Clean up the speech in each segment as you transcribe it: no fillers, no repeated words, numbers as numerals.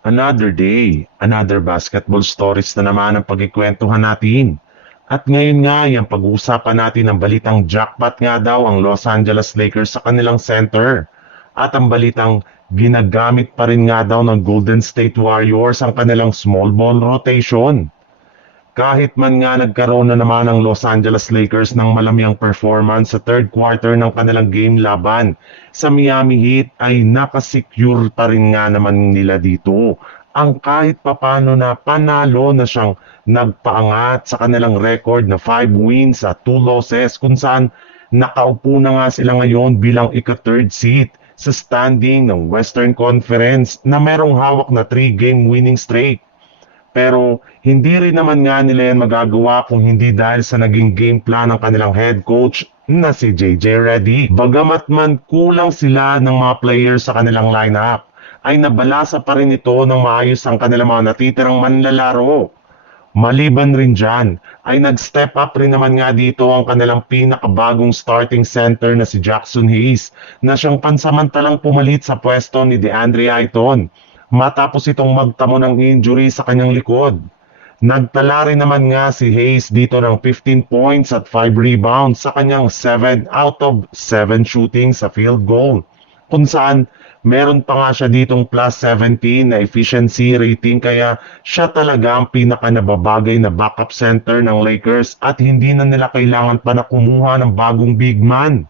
Another day, another basketball stories na naman ang pagkikwentuhan natin. At ngayon nga, yung pag-uusapan natin ang balitang jackpot nga daw ang Los Angeles Lakers sa kanilang center. At ang balitang ginagamit pa rin nga daw ng Golden State Warriors ang kanilang small ball rotation. Kahit man nga nagkaroon na naman ang Los Angeles Lakers ng malamyang performance sa third quarter ng kanilang game laban sa Miami Heat ay nakasecure pa rin nga naman nila dito ang kahit papano na panalo na siyang nagpaangat sa kanilang record na 5 wins at 2 losses kung saan nakaupo na nga sila ngayon bilang ika-third seat sa standing ng Western Conference na merong hawak na 3-game winning streak. Pero hindi rin naman nga nila yan magagawa kung hindi dahil sa naging game plan ng kanilang head coach na si JJ Redick. Bagamat man kulang sila ng mga players sa kanilang lineup, ay nabalasa pa rin ito ng maayos ang kanilang mga natitirang manlalaro. Maliban rin dyan, ay nag-step up rin naman nga dito ang kanilang pinakabagong starting center na si Jackson Hayes na siyang pansamantalang pumalit sa pwesto ni DeAndre Ayton matapos itong magtamo ng injury sa kanyang likod. Nagtala rin naman nga si Hayes dito ng 15 points at 5 rebounds sa kanyang 7 out of 7 shooting sa field goal, kung saan meron pa nga siya ditong plus 17 na efficiency rating kaya siya talaga ang pinakanababagay na backup center ng Lakers at hindi na nila kailangan pa na kumuha ng bagong big man.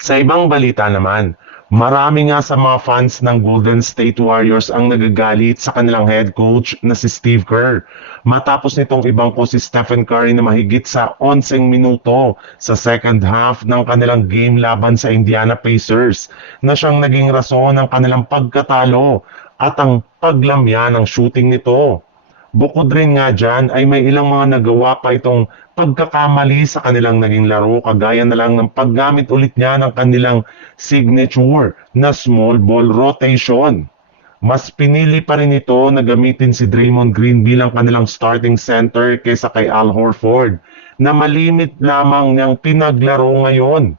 Sa ibang balita naman, marami nga sa mga fans ng Golden State Warriors ang nagagalit sa kanilang head coach na si Steve Kerr matapos nitong ibangko si Stephen Curry na mahigit sa 11 minuto sa second half ng kanilang game laban sa Indiana Pacers na siyang naging rason ng kanilang pagkatalo at ang paglamya ng shooting nito. Bukod rin nga dyan ay may ilang mga nagawa pa itong pagkakamali sa kanilang naging laro kagaya na lang ng paggamit ulit niya ng kanilang signature na small ball rotation. Mas pinili pa rin ito na gamitin si Draymond Green bilang kanilang starting center kaysa kay Al Horford na malimit lamang niyang pinaglaro ngayon.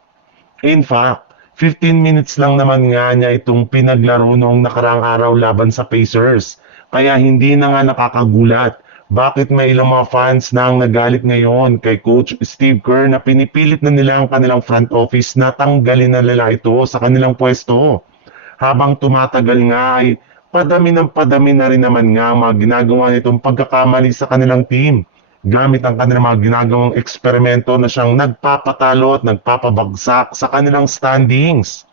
In fact, 15 minutes lang naman nga niya itong pinaglaro noong nakaraang araw laban sa Pacers. Kaya hindi na nga nakakagulat bakit may ilang mga fans na ang nagalit ngayon kay Coach Steve Kerr na pinipilit na nila ang kanilang front office na tanggalin na nila ito sa kanilang pwesto. Habang tumatagal nga ay padami ng padami na rin naman nga ang mga ginagawa nitong pagkakamali sa kanilang team. Gamit ang kanilang mga ginagawang eksperimento na siyang nagpapatalo at nagpapabagsak sa kanilang standings.